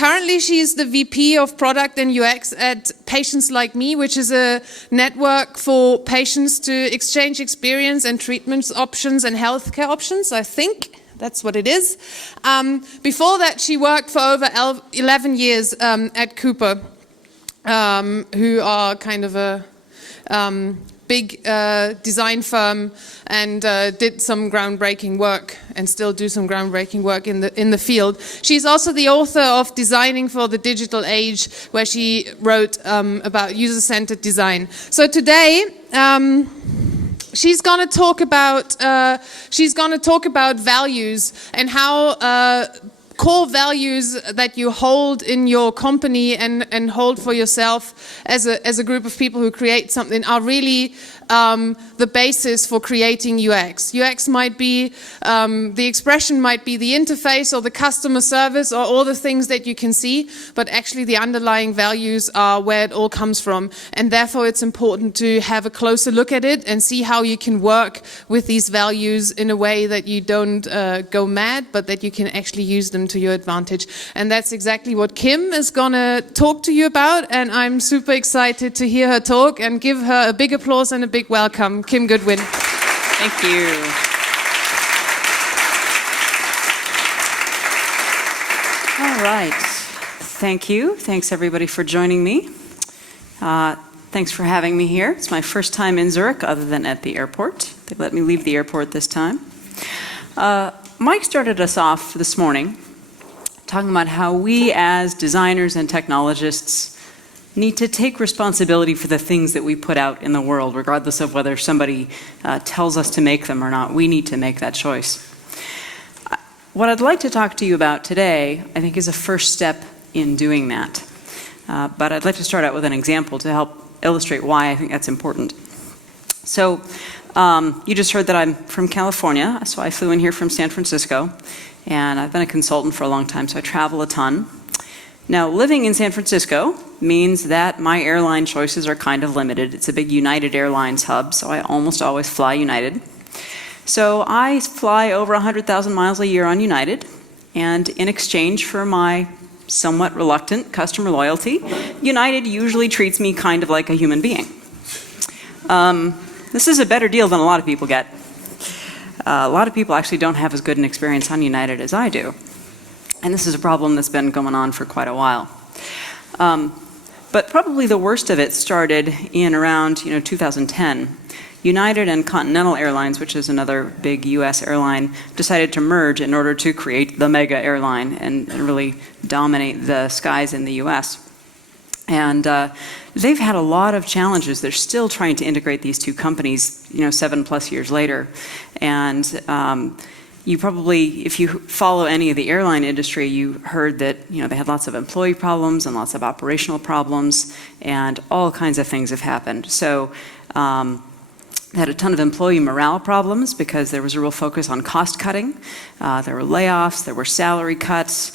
Currently, she's the VP of Product and UX at PatientsLikeMe, which is a network for patients to exchange experience and treatment options and healthcare options, I think. That's what it is. Before that, she worked for over 11 years at Cooper, who are kind of a big design firm, and did some groundbreaking work and still do some groundbreaking work in the field. She's also the author of Designing for the Digital Age, where she wrote about user-centered design. So today, she's going to talk about values and how core values that you hold in your company and hold for yourself as a group of people who create something are really the basis for creating UX. UX might be, the expression might be the interface or the customer service or all the things that you can see, but actually the underlying values are where it all comes from. And therefore it's important to have a closer look at it and see how you can work with these values in a way that you don't go mad, but that you can actually use them to your advantage. And that's exactly what Kim is gonna talk to you about, and I'm super excited to hear her talk and give her a big applause and a big welcome. Kim Goodwin. Thank you. All right. Thank you. Thanks everybody for joining me. Thanks for having me here. It's my first time in Zurich other than at the airport. They let me leave the airport this time. Mike started us off this morning talking about how we as designers and technologists need to take responsibility for the things that we put out in the world, regardless of whether somebody tells us to make them or not. We need to make that choice. What I'd like to talk to you about today, I think, is a first step in doing that. But I'd like to start out with an example to help illustrate why I think that's important. So you just heard that I'm from California, so I flew in here from San Francisco, and I've been a consultant for a long time, so I travel a ton. Now, living in San Francisco means that my airline choices are kind of limited. It's a big United Airlines hub, so I almost always fly United. So I fly over 100,000 miles a year on United, and in exchange for my somewhat reluctant customer loyalty, United usually treats me kind of like a human being. This is a better deal than a lot of people get. A lot of people actually don't have as good an experience on United as I do. And this is a problem that's been going on for quite a while. But probably the worst of it started in around 2010. United and Continental Airlines, which is another big US airline, decided to merge in order to create the mega airline and really dominate the skies in the US. And they've had a lot of challenges. They're still trying to integrate these two companies, 7+ years later. And you probably, if you follow any of the airline industry, you heard that they had lots of employee problems and lots of operational problems, and all kinds of things have happened. So they had a ton of employee morale problems because there was a real focus on cost cutting. There were layoffs, there were salary cuts.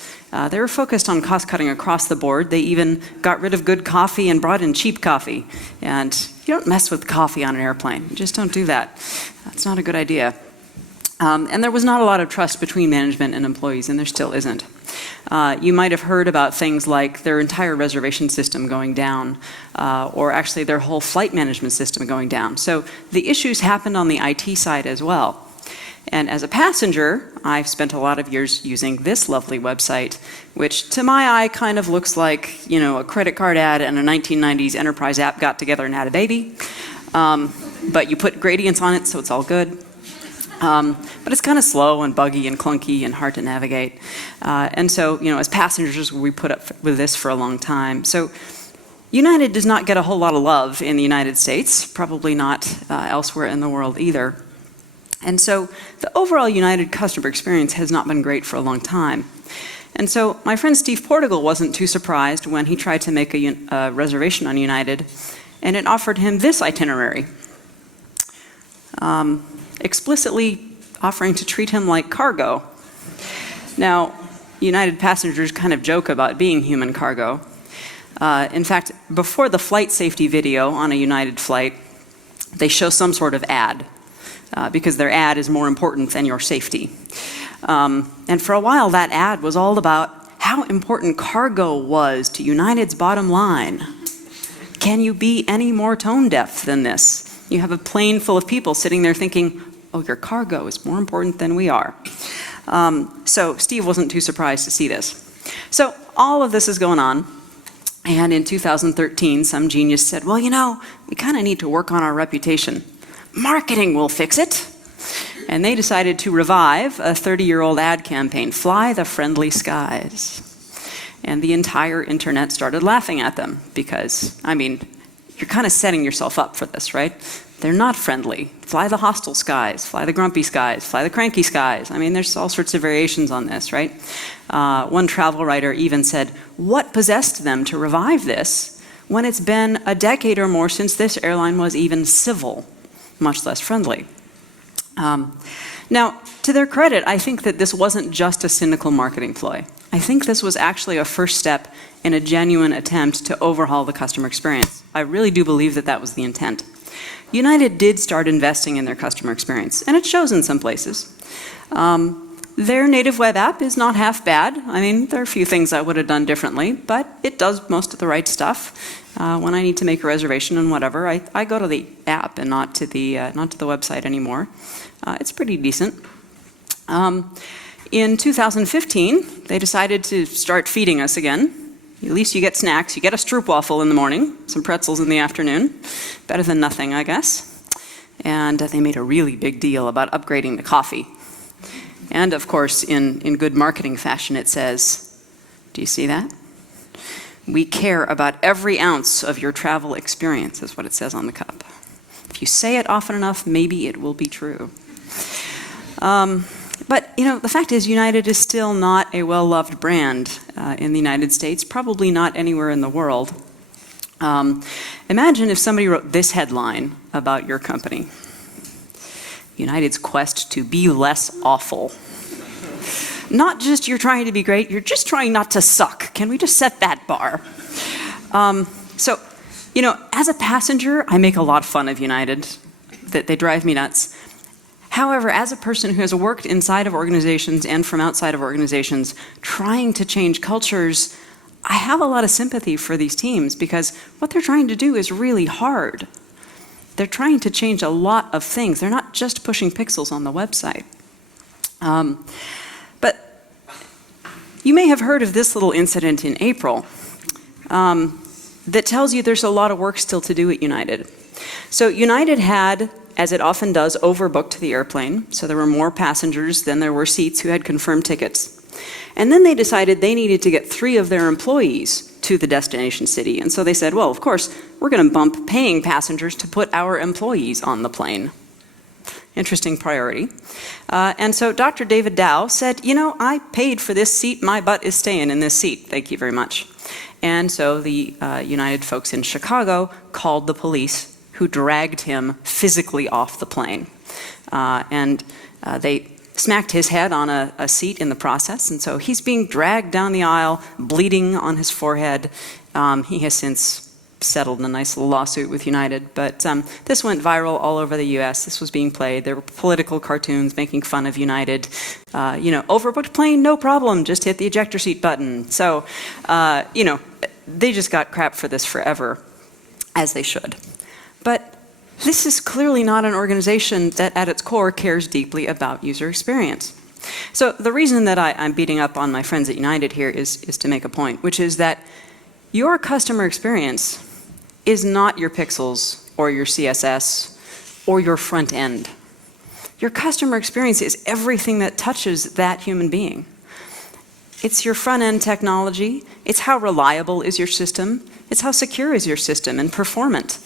They were focused on cost cutting across the board. They even got rid of good coffee and brought in cheap coffee. And you don't mess with coffee on an airplane. You just don't do that. That's not a good idea. And there was not a lot of trust between management and employees, and there still isn't. You might have heard about things like their entire reservation system going down, or actually their whole flight management system going down. So the issues happened on the IT side as well. And as a passenger, I've spent a lot of years using this lovely website, which to my eye kind of looks like, a credit card ad and a 1990s enterprise app got together and had a baby. But you put gradients on it, so it's all good. But it's kind of slow and buggy and clunky and hard to navigate. And so, as passengers, we put up with this for a long time. So United does not get a whole lot of love in the United States, probably not elsewhere in the world either. And so the overall United customer experience has not been great for a long time. And so my friend Steve Portugal wasn't too surprised when he tried to make a reservation on United, and it offered him this itinerary, explicitly offering to treat him like cargo. Now, United passengers kind of joke about being human cargo. In fact, before the flight safety video on a United flight, they show some sort of ad, because their ad is more important than your safety. And for a while, that ad was all about how important cargo was to United's bottom line. Can you be any more tone deaf than this? You have a plane full of people sitting there thinking, oh, your cargo is more important than we are. So Steve wasn't too surprised to see this. So all of this is going on. And in 2013, some genius said, well, you know, we kind of need to work on our reputation. Marketing will fix it. And they decided to revive a 30-year-old ad campaign, Fly the Friendly Skies. And the entire internet started laughing at them because, I mean, you're kind of setting yourself up for this, right? They're not friendly. Fly the hostile skies, fly the grumpy skies, fly the cranky skies. I mean, there's all sorts of variations on this, right? One travel writer even said, what possessed them to revive this when it's been a decade or more since this airline was even civil, much less friendly? Now, to their credit, I think that this wasn't just a cynical marketing ploy. I think this was actually a first step in a genuine attempt to overhaul the customer experience. I really do believe that that was the intent. United did start investing in their customer experience, and it shows in some places. Their native web app is not half bad. I mean, there are a few things I would have done differently, but it does most of the right stuff. When I need to make a reservation and whatever, I go to the app and not to the website anymore. It's pretty decent. In 2015, they decided to start feeding us again. At least you get snacks. You get a stroopwafel in the morning, some pretzels in the afternoon. Better than nothing, I guess. And they made a really big deal about upgrading the coffee. And of course, in good marketing fashion, it says, do you see that? We care about every ounce of your travel experience, is what it says on the cup. If you say it often enough, maybe it will be true. But, you know, the fact is United is still not a well-loved brand in the United States, probably not anywhere in the world. Imagine if somebody wrote this headline about your company. United's quest to be less awful. Not just you're trying to be great, you're just trying not to suck. Can we just set that bar? So, you know, as a passenger, I make a lot of fun of United. They drive me nuts. However, as a person who has worked inside of organizations and from outside of organizations trying to change cultures, I have a lot of sympathy for these teams because what they're trying to do is really hard. They're trying to change a lot of things. They're not just pushing pixels on the website. But you may have heard of this little incident in April that tells you there's a lot of work still to do at United. So United had, as it often does, overbooked the airplane. So there were more passengers than there were seats who had confirmed tickets. And then they decided they needed to get 3 of their employees to the destination city. And so they said, well, of course, we're going to bump paying passengers to put our employees on the plane. Interesting priority. And so Dr. David Dow said, you know, I paid for this seat. My butt is staying in this seat. Thank you very much. And so the United folks in Chicago called the police, who dragged him physically off the plane. They smacked his head on a seat in the process, and so he's being dragged down the aisle, bleeding on his forehead. He has since settled in a nice little lawsuit with United, but this went viral all over the US. This was being played. There were political cartoons making fun of United. You know, overbooked plane, no problem, just hit the ejector seat button. So, you know, they just got crap for this forever, as they should. But this is clearly not an organization that at its core cares deeply about user experience. So the reason that I'm beating up on my friends at United here is to make a point, which is that your customer experience is not your pixels or your CSS or your front end. Your customer experience is everything that touches that human being. It's your front end technology. It's how reliable is your system. It's how secure is your system and performant.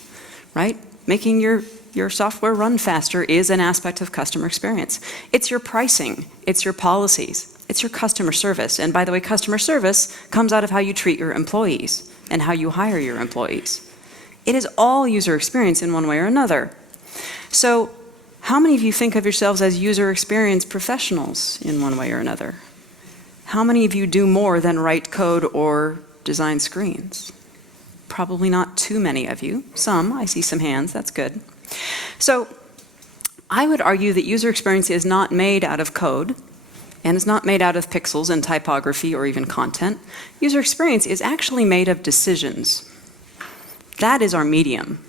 Right? Making your software run faster is an aspect of customer experience. It's your pricing, it's your policies, it's your customer service. And by the way, customer service comes out of how you treat your employees and how you hire your employees. It is all user experience in one way or another. So how many of you think of yourselves as user experience professionals in one way or another? How many of you do more than write code or design screens? Probably not too many of you. Some, I see some hands, that's good. So I would argue that user experience is not made out of code. and is not made out of pixels and typography or even content. User experience is actually made of decisions. That is our medium.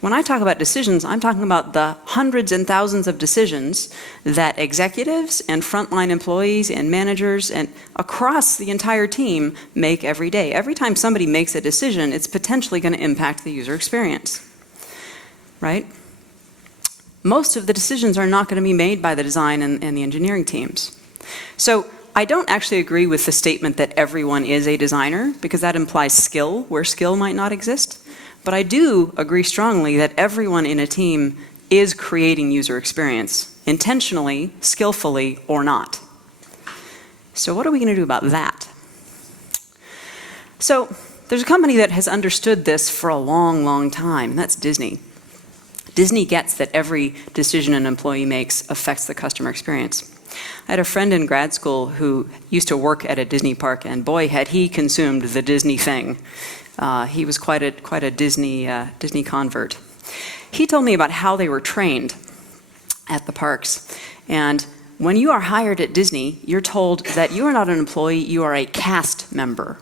When I talk about decisions, I'm talking about the hundreds and thousands of decisions that executives and frontline employees and managers and across the entire team make every day. Every time somebody makes a decision, it's potentially going to impact the user experience, right? Most of the decisions are not going to be made by the design and the engineering teams. So I don't actually agree with the statement that everyone is a designer, because that implies skill where skill might not exist. But I do agree strongly that everyone in a team is creating user experience, intentionally, skillfully, or not. So what are we going to do about that? So there's a company that has understood this for a long, long time, and that's Disney. Disney gets that every decision an employee makes affects the customer experience. I had a friend in grad school who used to work at a Disney park, and boy, had he consumed the Disney thing. He was quite a Disney convert. He told me about how they were trained at the parks. And when you are hired at Disney, you're told that you are not an employee, you are a cast member.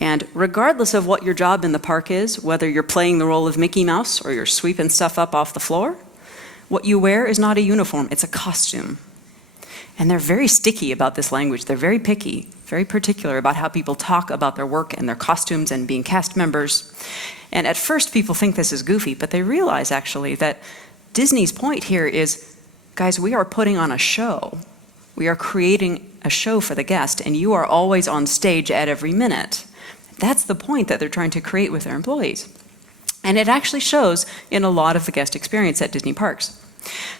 And regardless of what your job in the park is, whether you're playing the role of Mickey Mouse or you're sweeping stuff up off the floor, what you wear is not a uniform, it's a costume. And they're very sticky about this language. They're very picky, very particular about how people talk about their work and their costumes and being cast members. And at first people think this is goofy, but they realize actually that Disney's point here is, guys, we are putting on a show. We are creating a show for the guest, and you are always on stage at every minute. That's the point that they're trying to create with their employees. And it actually shows in a lot of the guest experience at Disney parks.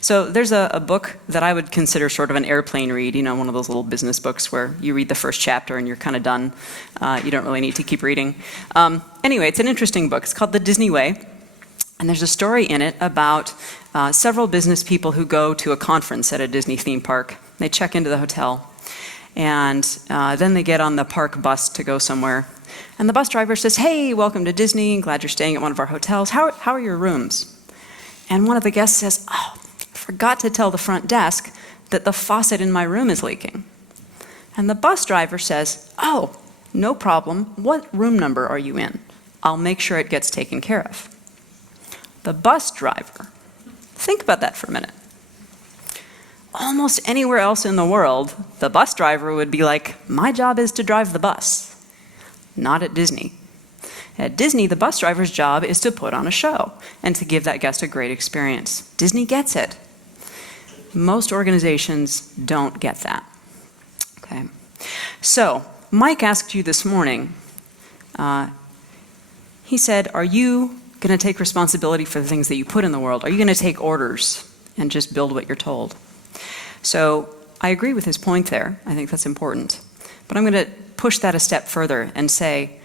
So there's a book that I would consider sort of an airplane read, you know, one of those little business books where you read the first chapter and you're kind of done. You don't really need to keep reading. Anyway, it's an interesting book. It's called The Disney Way. And there's a story in it about several business people who go to a conference at a Disney theme park. They check into the hotel. And then they get on the park bus to go somewhere. And the bus driver says, "Hey, welcome to Disney. Glad you're staying at one of our hotels. How are your rooms?" And one of the guests says, "Oh, I forgot to tell the front desk that the faucet in my room is leaking." And the bus driver says, "Oh, no problem. What room number are you in? I'll make sure it gets taken care of." The bus driver, think about that for a minute. Almost anywhere else in the world, the bus driver would be like, "My job is to drive the bus." Not at Disney. At Disney, the bus driver's job is to put on a show and to give that guest a great experience. Disney gets it. Most organizations don't get that. Okay. So, Mike asked you this morning, he said, are you going to take responsibility for the things that you put in the world? Are you going to take orders and just build what you're told? So, I agree with his point there. I think that's important. But I'm going to push that a step further and say,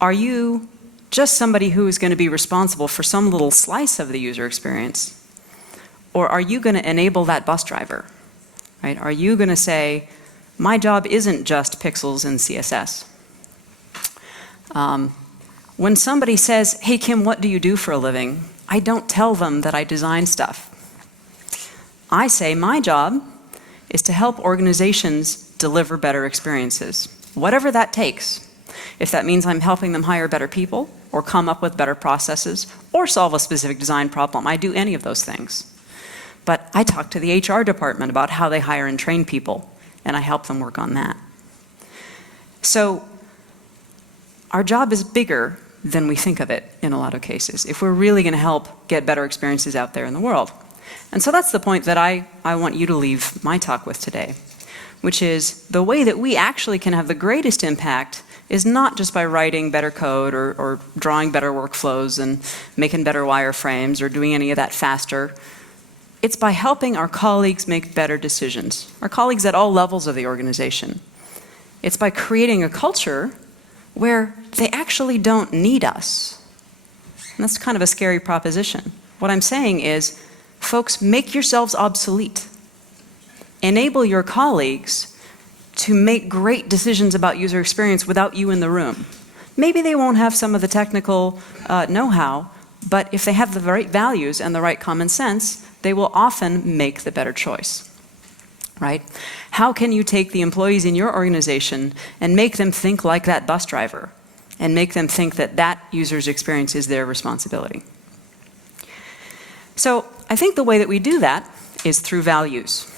are you just somebody who is going to be responsible for some little slice of the user experience? Or are you going to enable that bus driver? Right? Are you going to say, my job isn't just pixels and CSS? When somebody says, "Hey Kim, what do you do for a living?" I don't tell them that I design stuff. I say my job is to help organizations deliver better experiences, whatever that takes. If that means I'm helping them hire better people, or come up with better processes, or solve a specific design problem, I do any of those things. But I talk to the HR department about how they hire and train people, and I help them work on that. So our job is bigger than we think of it in a lot of cases, if we're really going to help get better experiences out there in the world. And so that's the point that I want you to leave my talk with today, which is the way that we actually can have the greatest impact is not just by writing better code or drawing better workflows and making better wireframes or doing any of that faster. It's by helping our colleagues make better decisions, our colleagues at all levels of the organization. It's by creating a culture where they actually don't need us. And that's kind of a scary proposition. What I'm saying is, folks, make yourselves obsolete. Enable your colleagues to make great decisions about user experience without you in the room. Maybe they won't have some of the technical know-how, but if they have the right values and the right common sense, they will often make the better choice. right? How can you take the employees in your organization and make them think like that bus driver and make them think that that user's experience is their responsibility? So I think the way that we do that is through values,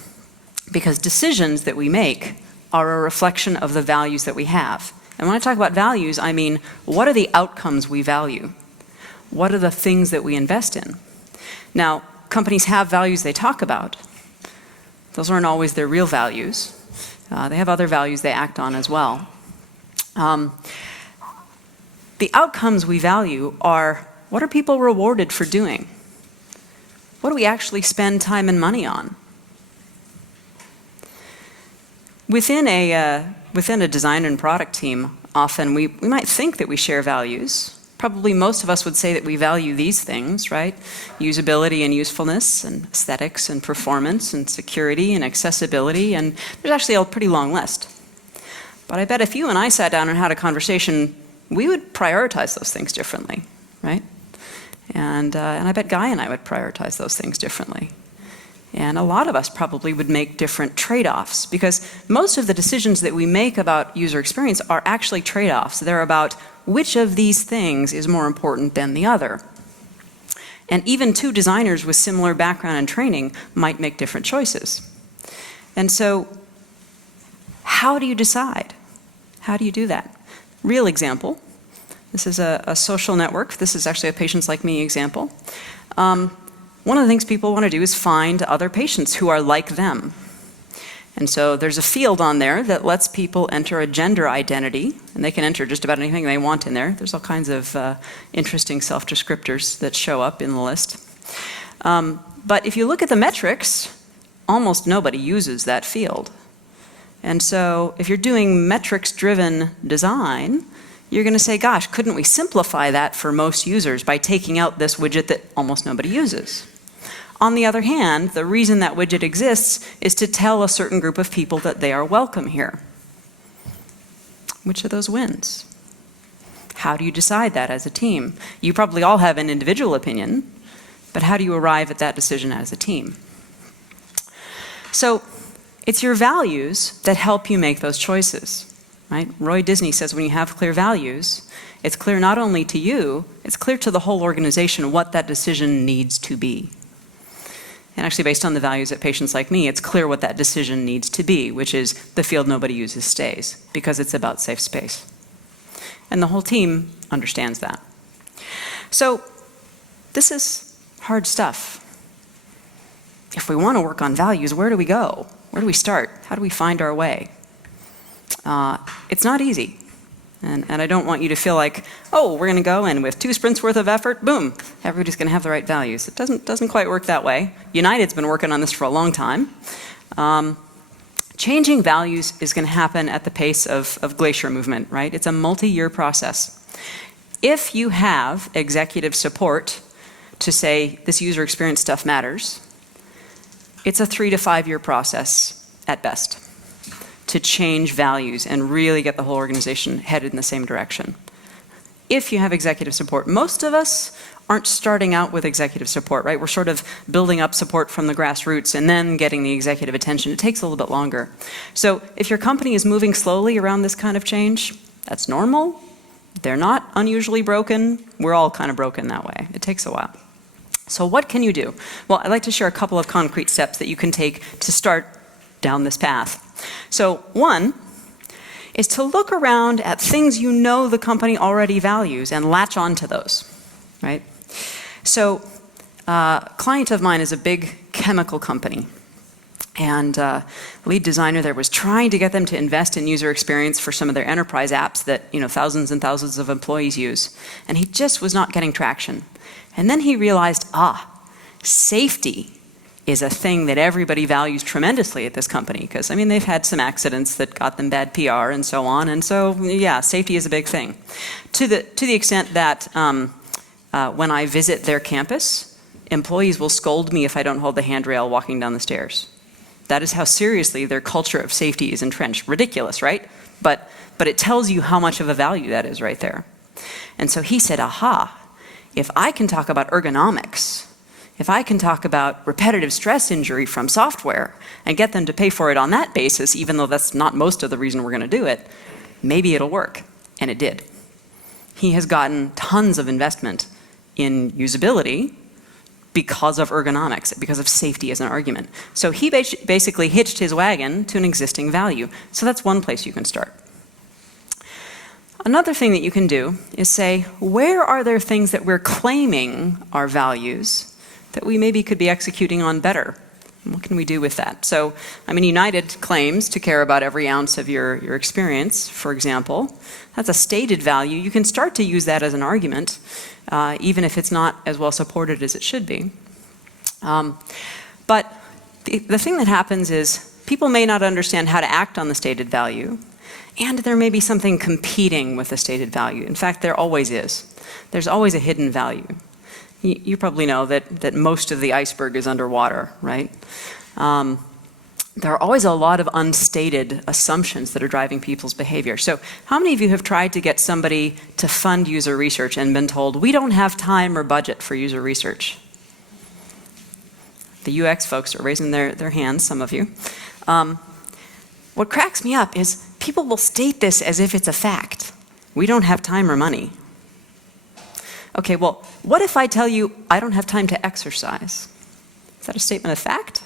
because decisions that we make are a reflection of the values that we have. And when I talk about values, I mean, what are the outcomes we value? What are the things that we invest in? Now, companies have values they talk about. Those aren't always their real values. They have other values they act on as well. The outcomes we value are, what are people rewarded for doing? What do we actually spend time and money on? Within a design and product team, often we might think that we share values. Probably most of us would say that we value these things, right? Usability and usefulness, and aesthetics and performance, and security and accessibility, and there's actually a pretty long list. But I bet if you and I sat down and had a conversation, we would prioritize those things differently, right? And I bet Guy and I would prioritize those things differently. And a lot of us probably would make different trade-offs, because most of the decisions that we make about user experience are actually trade-offs. They're about which of these things is more important than the other. And even two designers with similar background and training might make different choices. And so, how do you decide? How do you do that? Real example. This is a social network. This is actually a PatientsLikeMe example. One of the things people want to do is find other patients who are like them. And so there's a field on there that lets people enter a gender identity, and they can enter just about anything they want in there. There's all kinds of interesting self-descriptors that show up in the list. But if you look at the metrics, almost nobody uses that field. And so if you're doing metrics-driven design, you're going to say, gosh, couldn't we simplify that for most users by taking out this widget that almost nobody uses? On the other hand, the reason that widget exists is to tell a certain group of people that they are welcome here. Which of those wins? How do you decide that as a team? You probably all have an individual opinion, but how do you arrive at that decision as a team? So it's your values that help you make those choices. Right? Roy Disney says when you have clear values, it's clear not only to you, it's clear to the whole organization what that decision needs to be. And actually, based on the values at PatientsLikeMe, it's clear what that decision needs to be, which is the field nobody uses stays, because it's about safe space. And the whole team understands that. So this is hard stuff. If we want to work on values, where do we go? Where do we start? How do we find our way? It's not easy. And I don't want you to feel like, oh, we're going to go and with 2 sprints worth of effort, boom, everybody's going to have the right values. It doesn't quite work that way. United's been working on this for a long time. Changing values is going to happen at the pace of glacier movement, right? It's a multi-year process. If you have executive support to say this user experience stuff matters, it's a 3 to 5 year process at best to change values and really get the whole organization headed in the same direction. If you have executive support, most of us aren't starting out with executive support, right? We're sort of building up support from the grassroots and then getting the executive attention. It takes a little bit longer. So if your company is moving slowly around this kind of change, that's normal. They're not unusually broken. We're all kind of broken that way. It takes a while. So what can you do? Well, I'd like to share a couple of concrete steps that you can take to start down this path. So one is to look around at things you know the company already values and latch on to those, right? So a client of mine is a big chemical company, and lead designer there was trying to get them to invest in user experience for some of their enterprise apps that thousands and thousands of employees use, and he just was not getting traction. And then he realized, safety is a thing that everybody values tremendously at this company, because they've had some accidents that got them bad PR and so on, and so yeah, safety is a big thing. To the extent that when I visit their campus, employees will scold me if I don't hold the handrail walking down the stairs. That is how seriously their culture of safety is entrenched. Ridiculous, right? But it tells you how much of a value that is right there. And so he said, if I can talk about ergonomics If I can talk about repetitive stress injury from software and get them to pay for it on that basis, even though that's not most of the reason we're going to do it, maybe it'll work. And it did. He has gotten tons of investment in usability because of ergonomics, because of safety as an argument. So he basically hitched his wagon to an existing value. So that's one place you can start. Another thing that you can do is say, where are there things that we're claiming are values that we maybe could be executing on better? What can we do with that? So, I mean, United claims to care about every ounce of your experience, for example. That's a stated value. You can start to use that as an argument, even if it's not as well supported as it should be. But the thing that happens is people may not understand how to act on the stated value, and there may be something competing with the stated value. In fact, there always is. There's always a hidden value. You probably know that most of the iceberg is underwater, right? There are always a lot of unstated assumptions that are driving people's behavior. So how many of you have tried to get somebody to fund user research and been told, we don't have time or budget for user research? The UX folks are raising their hands, some of you. What cracks me up is people will state this as if it's a fact. We don't have time or money. Okay, well, what if I tell you I don't have time to exercise? Is that a statement of fact?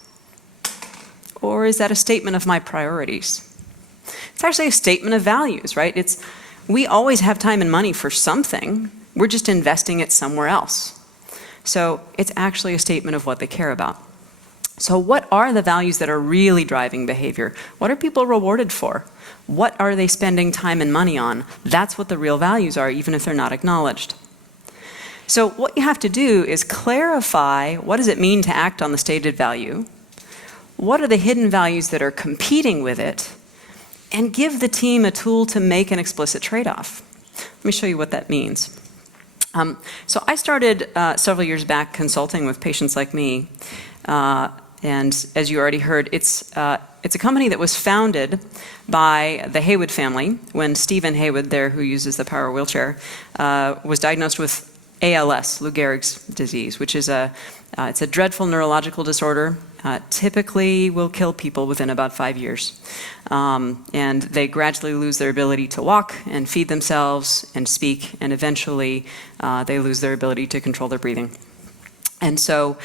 Or is that a statement of my priorities? It's actually a statement of values, right? We always have time and money for something. We're just investing it somewhere else. So it's actually a statement of what they care about. So what are the values that are really driving behavior? What are people rewarded for? What are they spending time and money on? That's what the real values are, even if they're not acknowledged. So what you have to do is clarify, what does it mean to act on the stated value? What are the hidden values that are competing with it? And give the team a tool to make an explicit trade-off. Let me show you what that means. So I started several years back consulting with PatientsLikeMe. And as you already heard, it's a company that was founded by the Haywood family when Stephen Haywood, there who uses the power wheelchair, was diagnosed with ALS, Lou Gehrig's disease, which is it's a dreadful neurological disorder. Typically will kill people within about 5 years. And they gradually lose their ability to walk and feed themselves and speak, and eventually they lose their ability to control their breathing. And so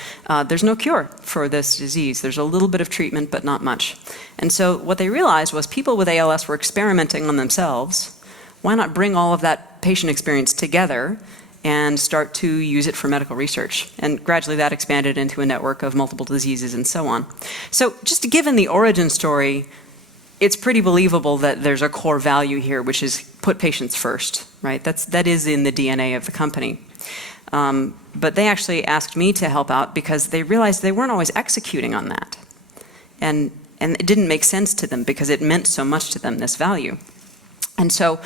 there's no cure for this disease. There's a little bit of treatment, but not much. And so what they realized was people with ALS were experimenting on themselves. Why not bring all of that patient experience together and start to use it for medical research? And gradually that expanded into a network of multiple diseases and so on. So just given the origin story, it's pretty believable that there's a core value here, which is put patients first, right? That is in the DNA of the company. But they actually asked me to help out because they realized they weren't always executing on that. And it didn't make sense to them because it meant so much to them, this value. And so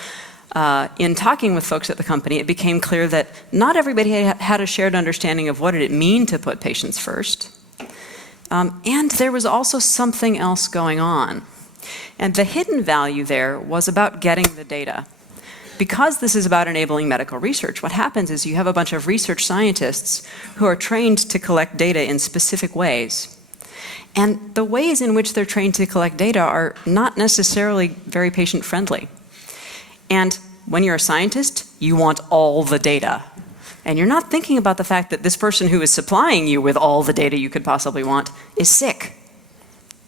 in talking with folks at the company, it became clear that not everybody had a shared understanding of what did it mean to put patients first. And there was also something else going on. And the hidden value there was about getting the data. Because this is about enabling medical research, what happens is you have a bunch of research scientists who are trained to collect data in specific ways. And the ways in which they're trained to collect data are not necessarily very patient-friendly. And when you're a scientist, you want all the data. And you're not thinking about the fact that this person who is supplying you with all the data you could possibly want is sick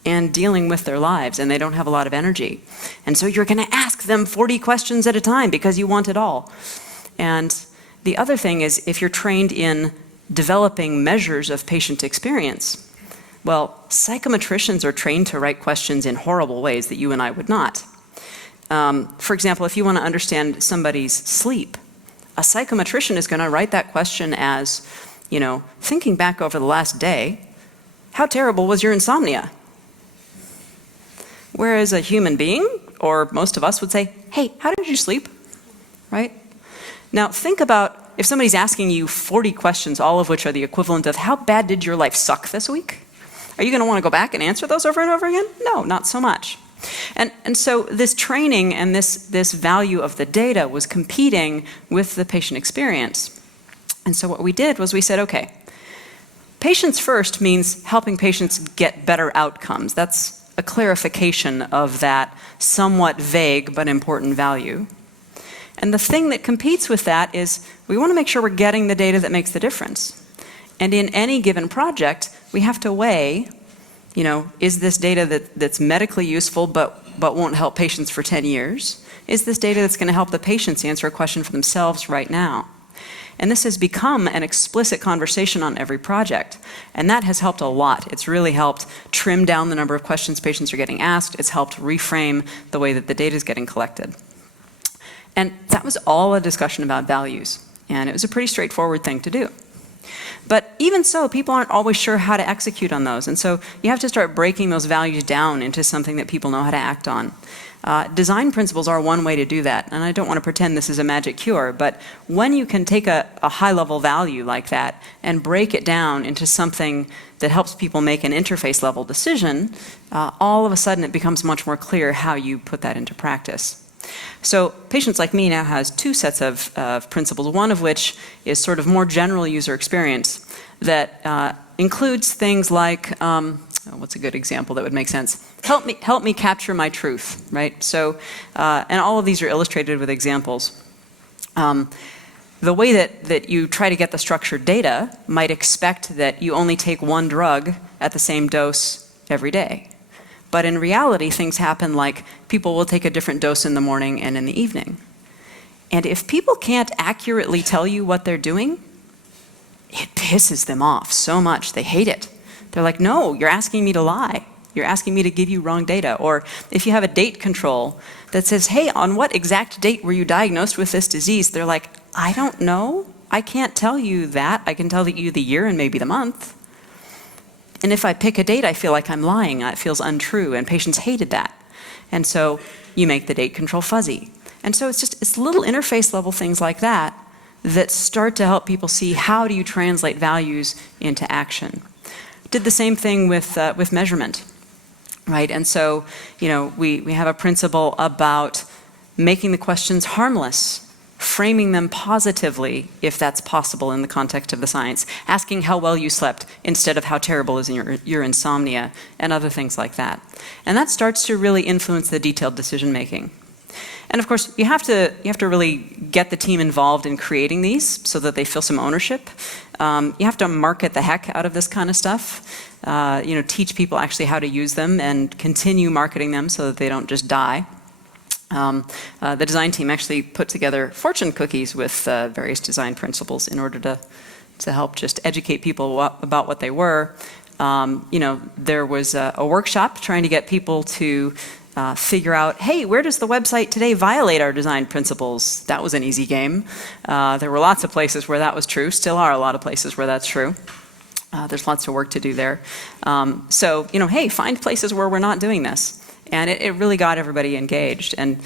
and dealing with their lives, and they don't have a lot of energy. And so you're going to ask them 40 questions at a time because you want it all. And the other thing is, if you're trained in developing measures of patient experience, well, psychometricians are trained to write questions in horrible ways that you and I would not. For example, if you want to understand somebody's sleep, a psychometrician is going to write that question as, thinking back over the last day, how terrible was your insomnia? Whereas a human being, or most of us, would say, hey, how did you sleep? Right? Now think about if somebody's asking you 40 questions, all of which are the equivalent of how bad did your life suck this week? Are you going to want to go back and answer those over and over again? No, not so much. And so this training and this value of the data was competing with the patient experience. And so what we did was we said, okay, Patients first means helping patients get better outcomes. That's a clarification of that somewhat vague but important value. And the thing that competes with that is we want to make sure we're getting the data that makes the difference. And in any given project, we have to weigh, is this data that's medically useful but won't help patients for 10 years? Is this data that's going to help the patients answer a question for themselves right now? And this has become an explicit conversation on every project. And that has helped a lot. It's really helped trim down the number of questions patients are getting asked. It's helped reframe the way that the data is getting collected. And that was all a discussion about values. And it was a pretty straightforward thing to do. But even so, people aren't always sure how to execute on those. And so you have to start breaking those values down into something that people know how to act on. Design principles are one way to do that. And I don't want to pretend this is a magic cure, but when you can take a high-level value like that and break it down into something that helps people make an interface-level decision, all of a sudden it becomes much more clear how you put that into practice. So PatientsLikeMe now has two sets of principles, one of which is sort of more general user experience that includes things like, what's a good example that would make sense? Help me capture my truth, right? So, and all of these are illustrated with examples. The way that you try to get the structured data might expect that you only take one drug at the same dose every day. But in reality, things happen like people will take a different dose in the morning and in the evening. And if people can't accurately tell you what they're doing, it pisses them off so much. They hate it. They're like, no, you're asking me to lie. You're asking me to give you wrong data. Or if you have a date control that says, hey, on what exact date were you diagnosed with this disease? They're like, I don't know. I can't tell you that. I can tell you the year and maybe the month. And if I pick a date, I feel like I'm lying. It feels untrue, and patients hated that. And so you make the date control fuzzy. And so it's little interface level things like that that start to help people see how do you translate values into action. Did the same thing with measurement, right? And so, we have a principle about making the questions harmless, framing them positively if that's possible in the context of the science, asking how well you slept instead of how terrible is your insomnia, and other things like that. And that starts to really influence the detailed decision making. And of course, you have to really get the team involved in creating these so that they feel some ownership. You have to market the heck out of this kind of stuff. Teach people actually how to use them and continue marketing them so that they don't just die. The design team actually put together fortune cookies with various design principles in order to help just educate people about what they were. There was a workshop trying to get people to figure out, hey, where does the website today violate our design principles? That was an easy game. There were lots of places where that was true, still are a lot of places where that's true. There's lots of work to do there. Hey, find places where we're not doing this. And it really got everybody engaged. And,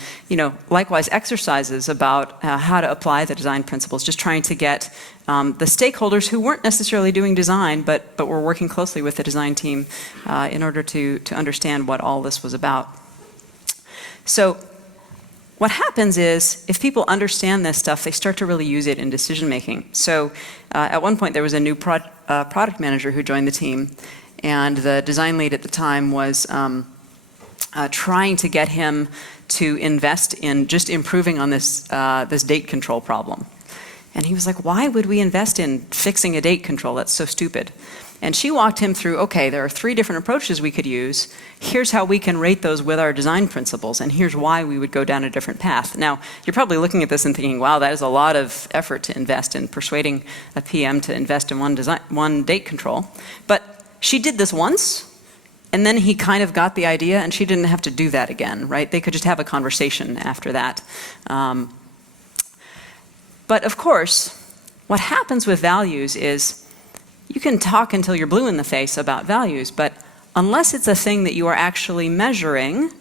likewise, exercises about how to apply the design principles, just trying to get the stakeholders who weren't necessarily doing design, but were working closely with the design team in order to understand what all this was about. So what happens is, if people understand this stuff, they start to really use it in decision making. So at one point, there was a new product manager who joined the team, and the design lead at the time was trying to get him to invest in just improving on this date control problem. And he was like, why would we invest in fixing a date control? That's so stupid. And she walked him through, okay, there are 3 different approaches we could use. Here's how we can rate those with our design principles, and here's why we would go down a different path. Now, you're probably looking at this and thinking, wow, that is a lot of effort to invest in persuading a PM to invest in one date control. But she did this once, and then he kind of got the idea, and she didn't have to do that again, right? They could just have a conversation after that. But of course, what happens with values is you can talk until you're blue in the face about values, but unless it's a thing that you are actually measuring,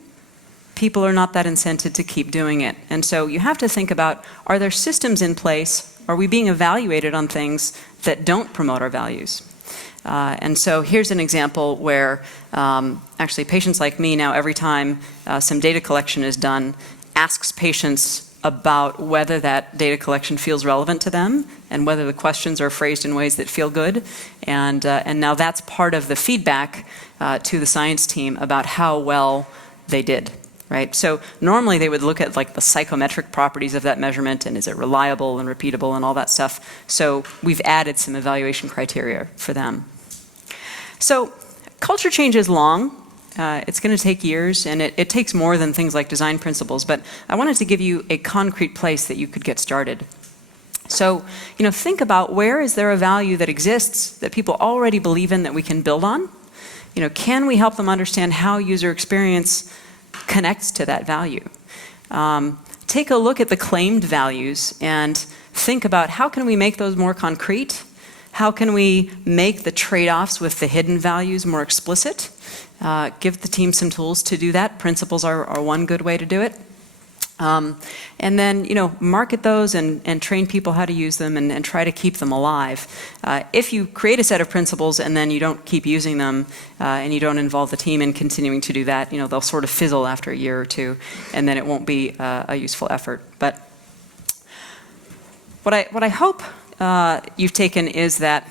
people are not that incented to keep doing it. And so you have to think about, are there systems in place? Are we being evaluated on things that don't promote our values? And so here's an example where actually PatientsLikeMe now, every time some data collection is done, asks patients about whether that data collection feels relevant to them and whether the questions are phrased in ways that feel good. And now that's part of the feedback to the science team about how well they did. Right? So normally they would look at like the psychometric properties of that measurement and is it reliable and repeatable and all that stuff. So we've added some evaluation criteria for them. So culture change is long. It's going to take years, and it takes more than things like design principles, but I wanted to give you a concrete place that you could get started. So, think about where is there a value that exists that people already believe in that we can build on? Can we help them understand how user experience connects to that value? Take a look at the claimed values and think about how can we make those more concrete? How can we make the trade-offs with the hidden values more explicit? Give the team some tools to do that. Principles are one good way to do it. And then, market those and train people how to use them and try to keep them alive. If you create a set of principles and then you don't keep using them and you don't involve the team in continuing to do that, they'll sort of fizzle after a year or two, and then it won't be a useful effort. But what I hope you've taken is that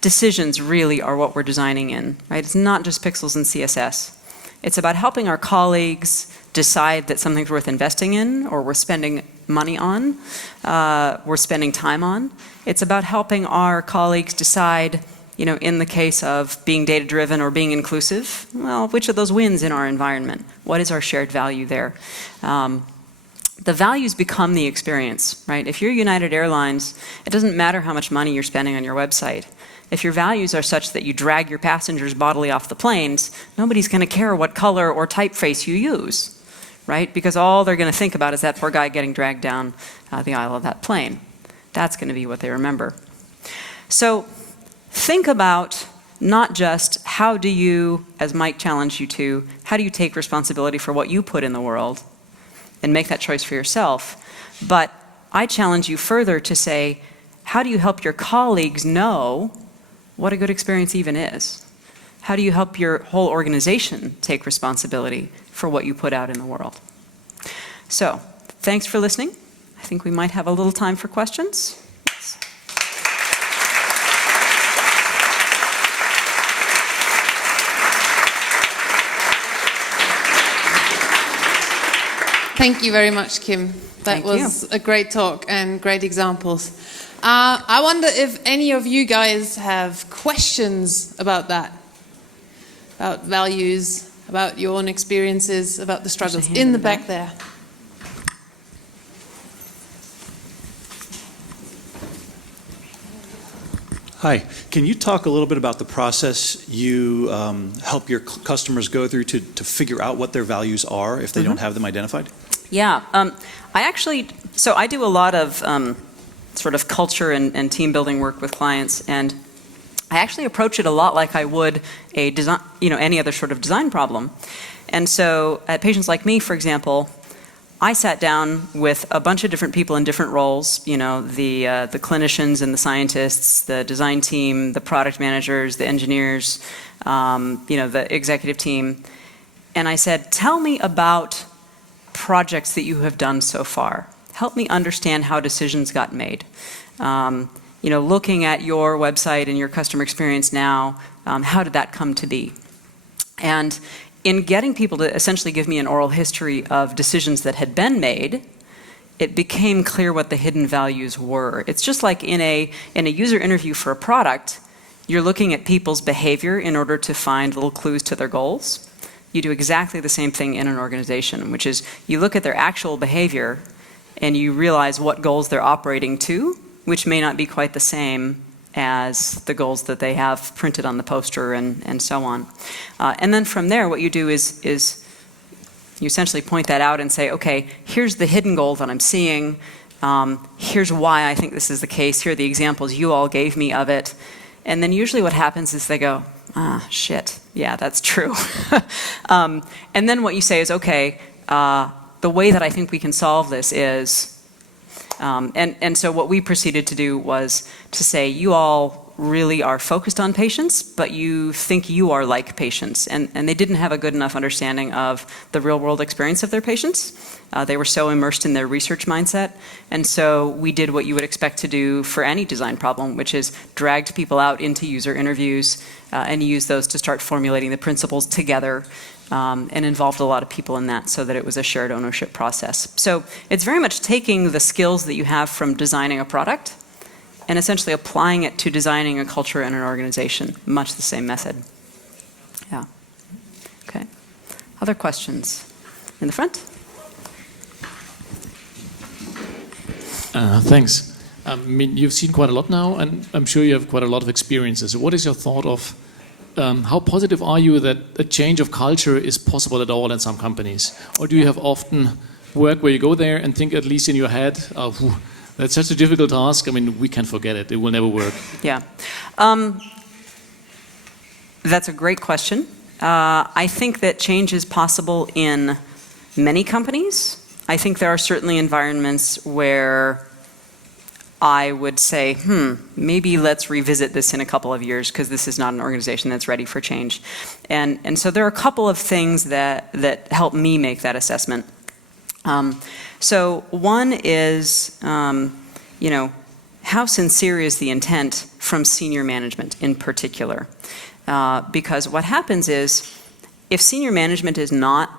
decisions really are what we're designing in, right? It's not just pixels and CSS. It's about helping our colleagues decide that something's worth investing in or worth spending money on, worth spending time on. It's about helping our colleagues decide, in the case of being data-driven or being inclusive, well, which of those wins in our environment? What is our shared value there? The values become the experience, right? If you're United Airlines, it doesn't matter how much money you're spending on your website. If your values are such that you drag your passengers bodily off the planes, nobody's going to care what color or typeface you use, right? Because all they're going to think about is that poor guy getting dragged down the aisle of that plane. That's going to be what they remember. So think about not just how do you, as Mike challenged you to, how do you take responsibility for what you put in the world and make that choice for yourself, but I challenge you further to say, how do you help your colleagues know what a good experience even is? How do you help your whole organization take responsibility for what you put out in the world? So, thanks for listening. I think we might have a little time for questions. Yes. Thank you very much, Kim. That was a great talk and great examples. I wonder if any of you guys have questions about that, about values, about your own experiences, about the struggles. In the back there. Hi, can you talk a little bit about the process you help your customers go through to figure out what their values are if they don't have them identified? Yeah, I do a lot of sort of culture and team building work with clients, and I actually approach it a lot like I would a design, any other sort of design problem. And so at PatientsLikeMe, for example, I sat down with a bunch of different people in different roles, the clinicians and the scientists, the design team, the product managers, the engineers, the executive team, and I said, tell me about projects that you have done so far. Help me understand how decisions got made. Looking at your website and your customer experience now, how did that come to be? And in getting people to essentially give me an oral history of decisions that had been made, it became clear what the hidden values were. It's just like in a user interview for a product, you're looking at people's behavior in order to find little clues to their goals. You do exactly the same thing in an organization, which is you look at their actual behavior and you realize what goals they're operating to, which may not be quite the same as the goals that they have printed on the poster and so on. And then from there, what you do is you essentially point that out and say, okay, here's the hidden goal that I'm seeing. Here's why I think this is the case. Here are the examples you all gave me of it. And then usually what happens is they go, shit, yeah, that's true. And then what you say is, okay, the way that I think we can solve this is, and so what we proceeded to do was to say, you all really are focused on patients, but you think you are like patients. And they didn't have a good enough understanding of the real world experience of their patients. They were so immersed in their research mindset. And so we did what you would expect to do for any design problem, which is dragged people out into user interviews and use those to start formulating the principles together. And involved a lot of people in that so that it was a shared ownership process. So it's very much taking the skills that you have from designing a product and essentially applying it to designing a culture and an organization. Much the same method. Yeah. Okay. Other questions? In the front? Thanks. I mean, you've seen quite a lot now, and I'm sure you have quite a lot of experiences. What is your thought of how positive are you that a change of culture is possible at all in some companies? Or do you have often work where you go there and think, at least in your head, that's such a difficult task, I mean, we can forget it, it will never work? Yeah. That's a great question. I think that change is possible in many companies. I think there are certainly environments where I would say, maybe let's revisit this in a couple of years because this is not an organization that's ready for change. And so there are a couple of things that help me make that assessment. So one is, how sincere is the intent from senior management in particular? Because what happens is, if senior management is not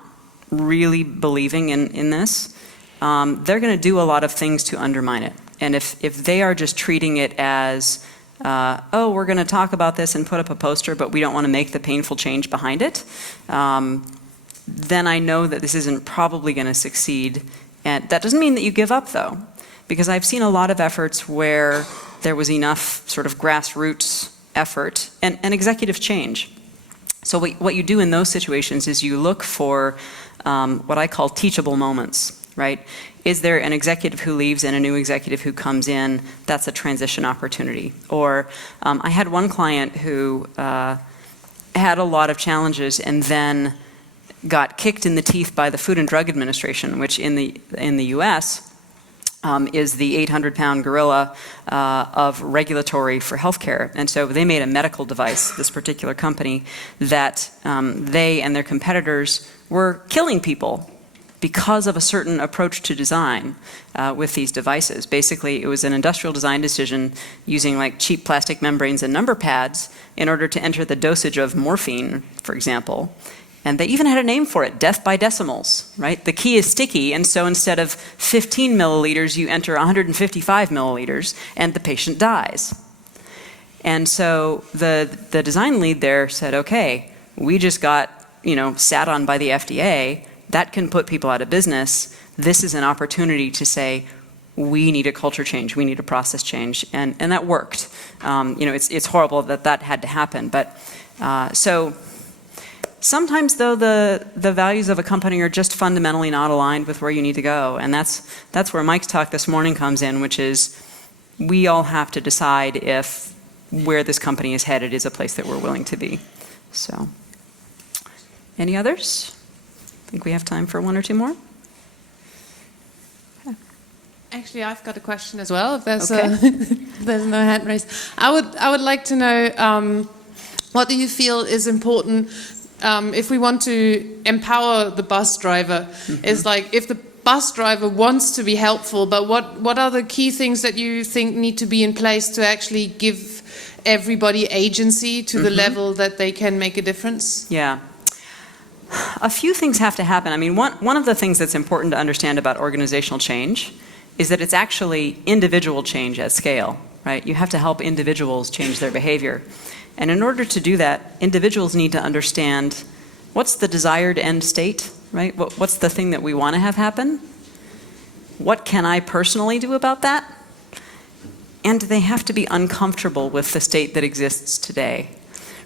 really believing in this, they're going to do a lot of things to undermine it. And if they are just treating it as, we're going to talk about this and put up a poster, but we don't want to make the painful change behind it, then I know that this isn't probably going to succeed. And that doesn't mean that you give up, though, because I've seen a lot of efforts where there was enough sort of grassroots effort and executive change. So what you do in those situations is you look for what I call teachable moments, right? Is there an executive who leaves and a new executive who comes in? That's a transition opportunity. Or I had one client who had a lot of challenges and then got kicked in the teeth by the Food and Drug Administration, which in the U.S. Is the 800-pound gorilla of regulatory for healthcare. And so they made a medical device, this particular company, that they and their competitors were killing people because of a certain approach to design with these devices. Basically, it was an industrial design decision using like cheap plastic membranes and number pads in order to enter the dosage of morphine, for example. And they even had a name for it, death by decimals, right? The key is sticky, and so instead of 15 milliliters, you enter 155 milliliters, and the patient dies. And so the design lead there said, okay, we just got, sat on by the FDA. That can put people out of business. This is an opportunity to say, we need a culture change, we need a process change, and that worked. It's horrible that had to happen, but so sometimes though the values of a company are just fundamentally not aligned with where you need to go, and that's where Mike's talk this morning comes in, which is we all have to decide if where this company is headed is a place that we're willing to be. So, any others? I think we have time for one or two more. Actually, I've got a question as well. If there's Okay. there's no hand raised, I would like to know what do you feel is important if we want to empower the bus driver? Is like if the bus driver wants to be helpful, but what are the key things that you think need to be in place to actually give everybody agency to the level that they can make a difference? Yeah. A few things have to happen. I mean, one of the things that's important to understand about organizational change is that it's actually individual change at scale, right? You have to help individuals change their behavior. And in order to do that, individuals need to understand what's the desired end state, right? What's the thing that we want to have happen? What can I personally do about that? And they have to be uncomfortable with the state that exists today,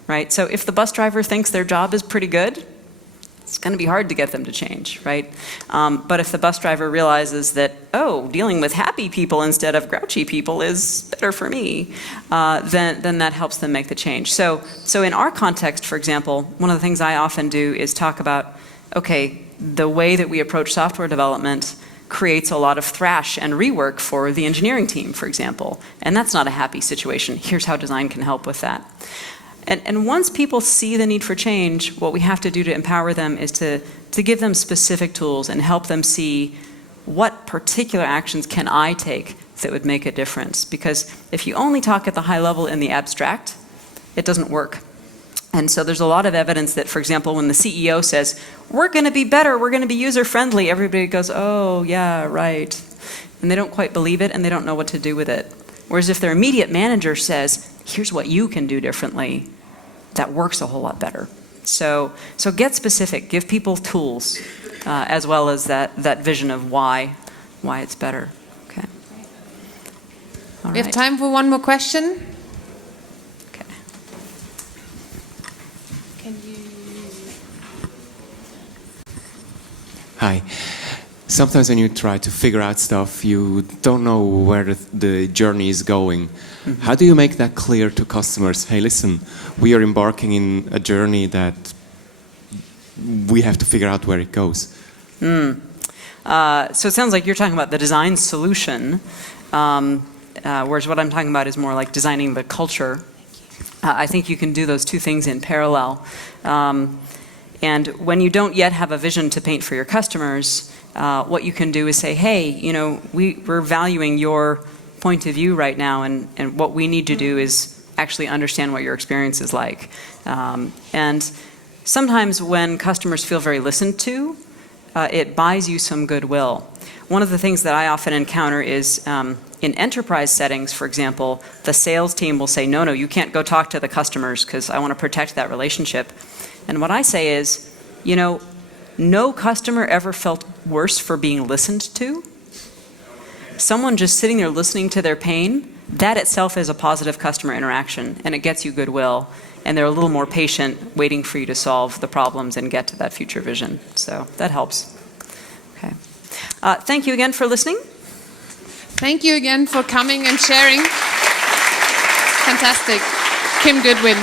right? So if the bus driver thinks their job is pretty good, it's going to be hard to get them to change, right? But if the bus driver realizes that, dealing with happy people instead of grouchy people is better for me, then that helps them make the change. So in our context, for example, one of the things I often do is talk about, okay, the way that we approach software development creates a lot of thrash and rework for the engineering team, for example. And that's not a happy situation. Here's how design can help with that. And once people see the need for change, what we have to do to empower them is to give them specific tools and help them see what particular actions can I take that would make a difference. Because if you only talk at the high level in the abstract, it doesn't work. And so there's a lot of evidence that, for example, when the CEO says, we're going to be better, we're going to be user-friendly, everybody goes, oh, yeah, right. And they don't quite believe it, and they don't know what to do with it. Whereas if their immediate manager says, here's what you can do differently, that works a whole lot better. So get specific, give people tools, as well as that vision of why it's better. Okay. All We have right. time for one more question. Okay. Hi. Sometimes when you try to figure out stuff, you don't know where the journey is going. Mm-hmm. How do you make that clear to customers? Hey, listen, we are embarking in a journey that we have to figure out where it goes. So it sounds like you're talking about the design solution, whereas what I'm talking about is more like designing the culture. I think you can do those two things in parallel. And when you don't yet have a vision to paint for your customers, what you can do is say, hey, you know, we're valuing your point of view right now, and what we need to do is actually understand what your experience is like. And sometimes when customers feel very listened to, it buys you some goodwill. One of the things that I often encounter is in enterprise settings, for example, the sales team will say, no, you can't go talk to the customers because I want to protect that relationship. And what I say is, you know, no customer ever felt worse for being listened to. Someone just sitting there listening to their pain, that itself is a positive customer interaction, and it gets you goodwill. And they're a little more patient, waiting for you to solve the problems and get to that future vision. So that helps. Okay. Thank you again for listening. Thank you again for coming and sharing. Fantastic. Kim Goodwin.